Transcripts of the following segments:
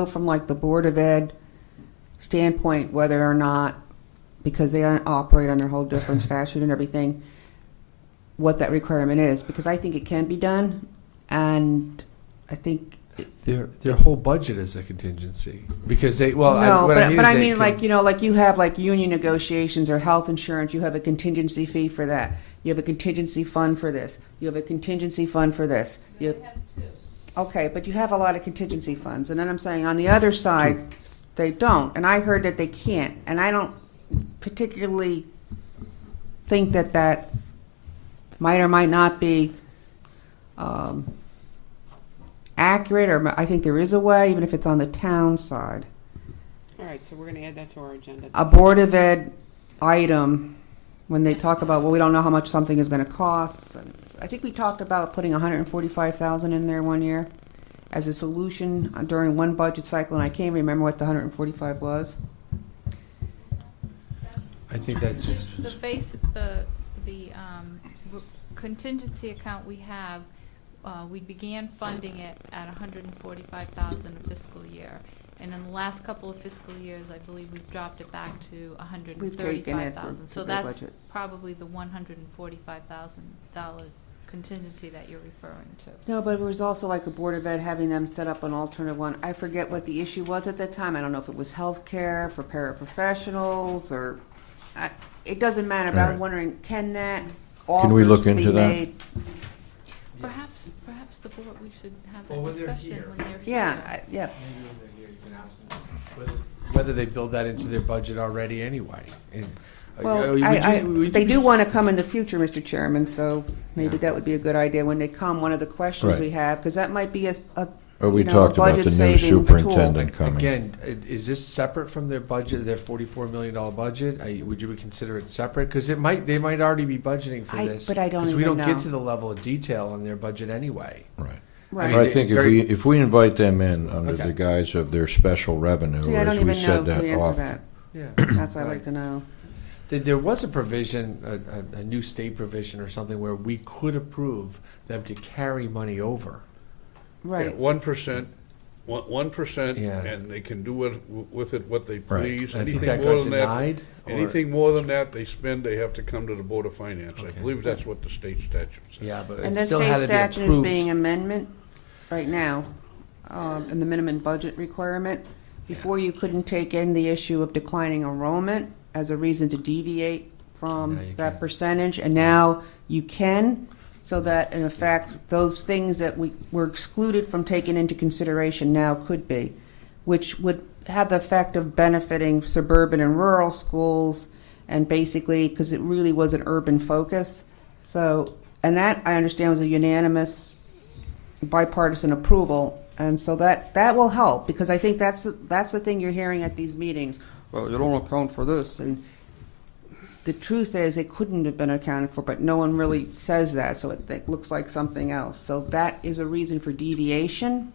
from like the Board of Ed standpoint, whether or not, because they operate under a whole different statute and everything, what that requirement is, because I think it can be done, and I think Their whole budget is a contingency because they no, I mean like like you have like union negotiations or health insurance, you have a contingency fee for that. You have a contingency fund for this. You have a contingency fund for this. You have two. Okay, but you have a lot of contingency funds, and then I'm saying on the other side, they don't. And I heard that they can't, and I don't particularly think that that might or might not be accurate, or I think there is a way, even if it's on the town side. All right, so we're going to add that to our agenda. A Board of Ed item, when they talk about, well, we don't know how much something is going to cost. I think we talked about putting $145,000 in there one year as a solution during one budget cycle, and I can't remember what the 145 was. I think that just the contingency account we have. We began funding it at $145,000 a fiscal year, and in the last couple of fiscal years, I believe we've dropped it back to $135,000. So that's budget. Probably the $145,000 contingency that you're referring to. No, but it was also like a Board of Ed having them set up an alternate one. I forget what the issue was at that time. I don't know if it was health care for paraprofessionals or it doesn't matter. But I'm wondering, can that offer Can we look into be that? made? Perhaps the board, we should have Well, that when they're discussion here. when they're Yeah, here. yeah. maybe when they're here, you can ask them whether they build that into their budget already anyway. And, Well, they do want to come in the future, Mr. Chairman, so maybe that would be a good idea when they come. One of the questions Right. we have, because that might be a We you know, talked about budget the new savings tool. superintendent coming. Again, is this separate from their budget, their $44 million budget? Would you consider it separate? Because they might already be budgeting for this. But I don't Because we even don't know. get to the level of detail on their budget anyway. Right. Right. mean, I think if we invite them in under Okay. the guise of their special revenue, See, I or don't as we even know said to that answer off. that. Yeah. That's what I'd like to know. There was a provision, a new state provision or something, where we could approve them to carry money over. Right. 1%, 1%, Yeah. and they can do with it what they Right. please. I think Anything that more got than denied. that, or- anything more than that they spend, they have to come to the Board of Finance. I Okay. believe that's what the state statute says. Yeah, but And it the still state had to be statute is approved. being amendment right now, in the minimum budget requirement. Before, you couldn't take in the issue of declining enrollment as a reason to deviate from Now you that can. percentage, and now you can, so that in effect, those things that we were excluded from taking into consideration now could be, which would have the effect of benefiting suburban and rural schools, and basically, because it really was an urban focus. So, and that, I understand, was a unanimous bipartisan approval, and so that will help, because I think that's the thing you're hearing at these meetings. Well, you don't account for this, and the truth is it couldn't have been accounted for, but no one really says that, so it looks like something else. So that is a reason for deviation,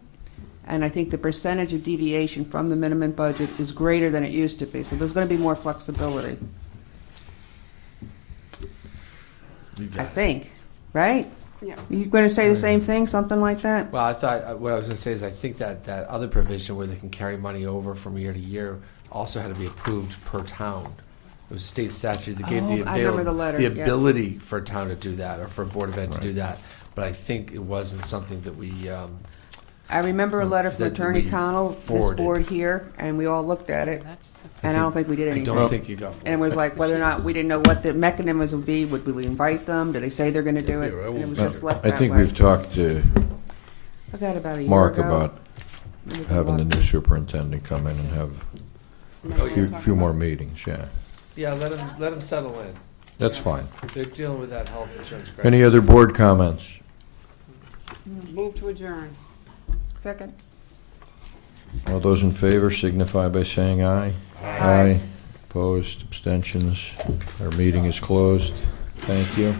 and I think the percentage of deviation from the minimum budget is greater than it used to be, so there's going to be more flexibility, You got I it. think, right? Yeah. You going to say the same thing, something like that? Well, I thought what I was going to say is I think that other provision where they can carry money over from year to year also had to be approved per town. It was a state statute that gave I remember the letter, yeah. ability for a town to do that, or for a Board of Ed to do that. But I think it wasn't something that we. I remember a letter from that Attorney we Connell, this forwarded. board here, and we all looked at it, That's the and I don't think we did I anything. don't think you got. And it was like whether or not, we didn't know what the mechanism would be. Would we invite them? Did they say they're going to do it? Yeah, I And it was won't just be left I that think way. we've talked to I got about a year Mark ago. about It was a having the lot. new superintendent come in and have Remember a what few, we're talking few more about? meetings, yeah. Yeah, let them settle in. That's fine. They're dealing with that health insurance crisis. Any other board comments? Move to adjourn. Second. All those in favor signify by saying aye. Aye. Opposed, abstentions. Our meeting is closed. Thank you.